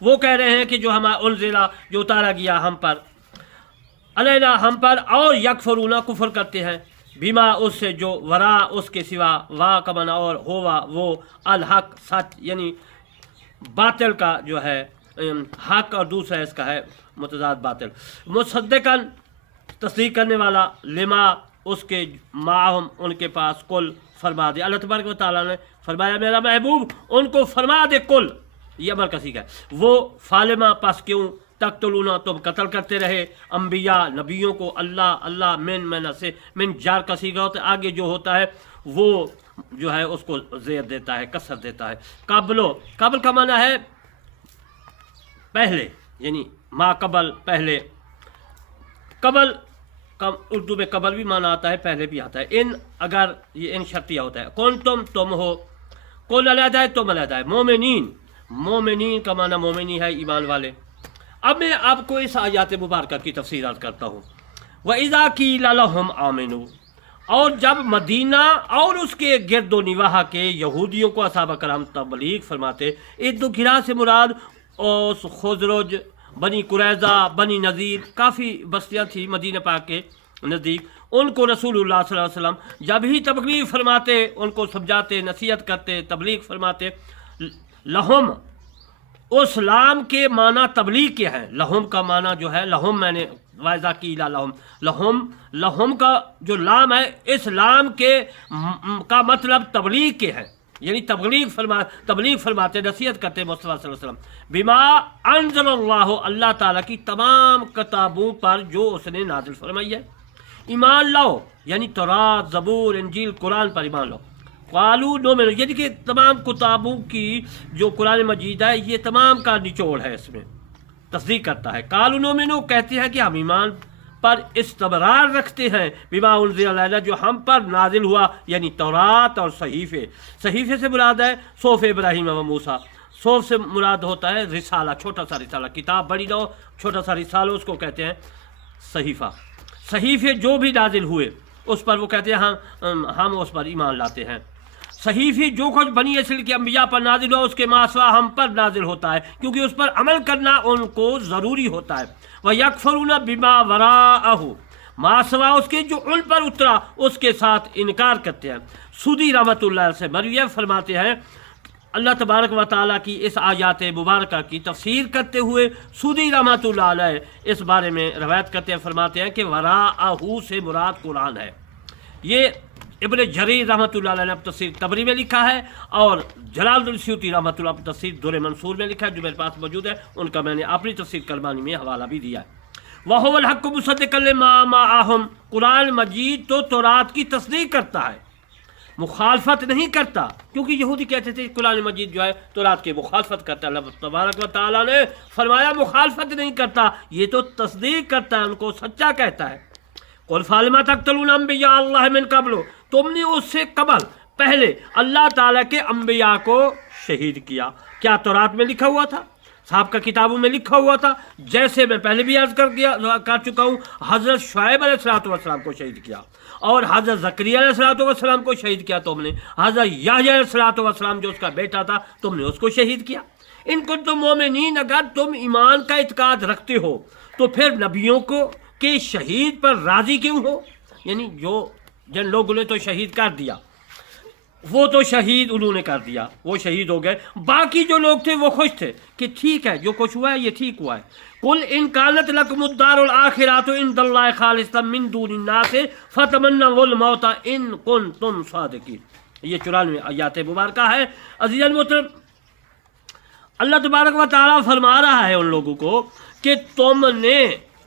وہ کہہ رہے ہیں کہ جو انزلہ جو اتارا گیا ہم پر علینا ہم پر، اور یکفرون کفر کرتے ہیں بیما اس سے جو ورا اس کے سوا، وا کمنا اور ہوا وہ الحق سچ، یعنی باطل کا جو ہے حق، اور دوسرا اس کا ہے متضاد باطل، مصدقاً تصدیق کرنے والا، لما اس کے معہم ان کے پاس، کل فرما دے۔ اللہ تبارک و تعالیٰ نے فرمایا میرا محبوب ان کو فرما دے، کل یہ امر کا سیکھا ہے، وہ فالما پس کیوں تقتلون تم قتل کرتے رہے انبیاء نبیوں کو، اللہ من جار کا سیکھا ہوتا ہے، آگے جو ہوتا ہے وہ جو ہے اس کو زیر دیتا ہے، کسر دیتا ہے۔ قبل کا معنی ہے پہلے، یعنی ما قبل پہلے، قبل کا اردو میں قبل بھی معنی آتا ہے، پہلے بھی آتا ہے۔ ان اگر یہ ان شرطیہ ہوتا ہے، کون تم ہو، کون علیحدہ ہے تم علیحدہ ہے، مومنین کا معنی مومنی ہے ایمان والے۔ اب میں آپ کو اس آیات مبارکہ کی تفسیر عرض کرتا ہوں۔ وَإِذَا قِيلَ لَهُمْ آمِنُوا، اور جب مدینہ اور اس کے گرد و نواح کے یہودیوں کو اصحابہ کرام تبلیغ فرماتے، عید و گرا سے مراد اوس، خزرج، بنی قریظہ، بنی نذیر، کافی بستیاں تھیں مدینہ پاک کے نزدیک، ان کو رسول اللہ صلی اللہ علیہ وسلم جب ہی تبلیغ فرماتے، ان کو سمجھاتے، نصیحت کرتے، تبلیغ فرماتے، لہم اس لام کے معنی تبلیغ کے ہیں، لہم کا معنی جو ہے لہم، میں نے وَإِذَا قِيلَ لَهُمْ، لہم کا جو لام ہے، اس لام کے کا مطلب تبلیغ کے ہے، یعنی تبلیغ فرماتے، نصیحت کرتے مصطفیٰ صلی اللہ علیہ وسلم، بما انزل اللہ، اللہ تعالیٰ کی تمام کتابوں پر جو اس نے نازل فرمائی ہے، ایمان لاؤ، یعنی تورات، زبور، انجیل، قرآن پر ایمان لاؤ۔ قالوا نؤمن، یعنی کہ تمام کتابوں کی جو قرآن مجید ہے یہ تمام کا نچوڑ ہے، اس میں تصدیق کرتا ہے۔ قالوا نؤمن، کہتے ہیں کہ ہم ایمان پر استمرار رکھتے ہیں، بما انزل علینا، جو ہم پر نازل ہوا، یعنی تورات اور صحیفے سے مراد ہے صحف ابراہیم و موسیٰ، صحف سے مراد ہوتا ہے رسالہ، چھوٹا سا رسالہ، کتاب بڑی نہ ہو، چھوٹا سا رسالہ اس کو کہتے ہیں صحیفہ۔ صحیفے جو بھی نازل ہوئے اس پر وہ کہتے ہیں ہم اس پر ایمان لاتے ہیں۔ صحیفی جو کچھ بنی اسرائیل کے انبیاء پر نازل ہوا اس کے ماسوا ہم پر نازل ہوتا ہے، کیونکہ اس پر عمل کرنا ان کو ضروری ہوتا ہے۔ وَيَكْفُرُونَ بِمَا وَرَاءَهُ، ماسوا اس کے جو ان پر اترا اس کے ساتھ انکار کرتے ہیں۔ سودی رحمۃ اللہ سے مروی فرماتے ہیں، اللہ تبارک و تعالیٰ کی اس آیات مبارکہ کی تفسیر کرتے ہوئے سودی رحمۃ اللہ علیہ اس بارے میں روایت کرتے ہیں، فرماتے ہیں کہ وراءہ سے مراد قرآن ہے۔ یہ ابن جریر رحمۃ اللہ علیہ نے تفسیر طبری میں لکھا ہے، اور جلال السیوطی رحمۃ اللہ نے تفسیر در منصور میں لکھا ہے، جو میرے پاس موجود ہے، ان کا میں نے اپنی تفسیر کلمانی میں حوالہ بھی دیا ہے۔ وَهُوَ الْحَقُّ مُصَدِّقًا لِمَا مَعَهُمْ، قرآن مجید تو تورات کی تصدیق کرتا ہے، مخالفت نہیں کرتا، کیونکہ یہودی کہتے تھے قرآن مجید جو ہے تورات کی مخالفت کرتا ہے۔ اللہ تبارک و تعالیٰ نے فرمایا مخالفت نہیں کرتا، یہ تو تصدیق کرتا ہے، ان کو سچا کہتا ہے۔ قُلْ فَلِمَ تَقْتُلُونَ أَنبِيَاءَ اللَّهِ مِن قَبْلُ، تم نے اس سے قبل پہلے اللہ تعالیٰ کے انبیاء کو شہید کیا۔ کیا تورات میں لکھا ہوا تھا، صاحب کا کتابوں میں لکھا ہوا تھا، جیسے میں پہلے بھی عرض کر چکا ہوں، حضرت شعیب علیہ السلام کو شہید کیا، اور حضرت زکریا علیہ السلام کو شہید کیا تم نے، حضرت یحییٰ علیہ السلام جو اس کا بیٹا تھا تم نے اس کو شہید کیا۔ ان کو تم مومنین، اگر تم ایمان کا اعتقاد رکھتے ہو تو پھر نبیوں کو کہ شہید پر راضی کیوں ہو؟ یعنی جن لوگوں نے تو شہید کر دیا، وہ تو شہید انہوں نے کر دیا، وہ شہید ہو گئے، باقی جو لوگ تھے وہ خوش تھے کہ ٹھیک ہے جو کچھ ہوا ہے یہ ٹھیک ہوا ہے۔ قُلْ إِن كَانَتْ لَكُمُ الدَّارُ الْآخِرَةُ عِندَ اللَّهِ خَالِصَةً مِّن دُونِ النَّاسِ فَتَمَنَّوُا الْمَوْتَ إِن كُنتُمْ صَادِقِينَ، یہ 94 آیات مبارکہ ہے۔ عزیز المحترم، اللہ تبارک و تعالیٰ فرما رہا ہے ان لوگوں کو کہ تم نے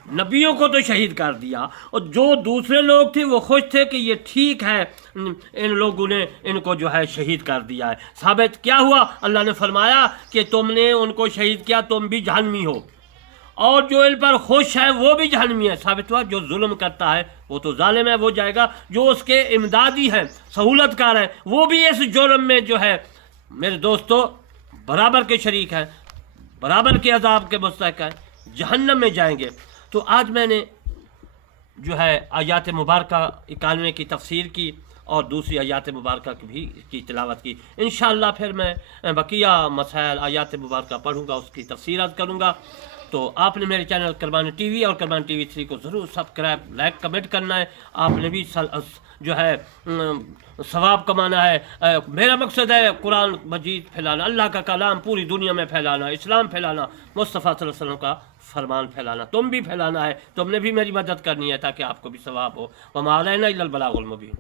نبیوں کو تو شہید کر دیا، اور جو دوسرے لوگ تھے وہ خوش تھے کہ یہ ٹھیک ہے، ان لوگوں نے ان کو جو ہے شہید کر دیا ہے۔ ثابت کیا ہوا؟ اللہ نے فرمایا کہ تم نے ان کو شہید کیا، تم بھی جہنمی ہو، اور جو ان پر خوش ہے وہ بھی جہنمی ہے۔ ثابت ہوا جو ظلم کرتا ہے وہ تو ظالم ہے، وہ جائے گا، جو اس کے امدادی ہیں، سہولت کار ہیں، وہ بھی اس جرم میں جو ہے میرے دوستو برابر کے شریک ہیں، برابر کے عذاب کے مستحق ہیں، جہنم میں جائیں گے۔ تو آج میں نے جو ہے آیات مبارکہ 91 کی تفسیر کی، اور دوسری آیات مبارکہ کی تلاوت کی۔ انشاءاللہ پھر میں بقیہ مسائل آیات مبارکہ پڑھوں گا، اس کی تفسیرات کروں گا۔ تو آپ نے میرے چینل قربانی ٹی وی اور قربانی ٹی وی 3 کو ضرور سبسکرائب، لائک، کمنٹ کرنا ہے۔ آپ نے بھی جو ہے ثواب کمانا ہے۔ میرا مقصد ہے قرآن مجید پھیلانا، اللہ کا کلام پوری دنیا میں پھیلانا، اسلام پھیلانا، مصطفیٰ صلی اللہ علیہ وسلم کا فرمان پھیلانا۔ تم بھی پھیلانا ہے، تم نے بھی میری مدد کرنی ہے تاکہ آپ کو بھی ثواب ہو۔ وما علینا الا البلاغ المبین۔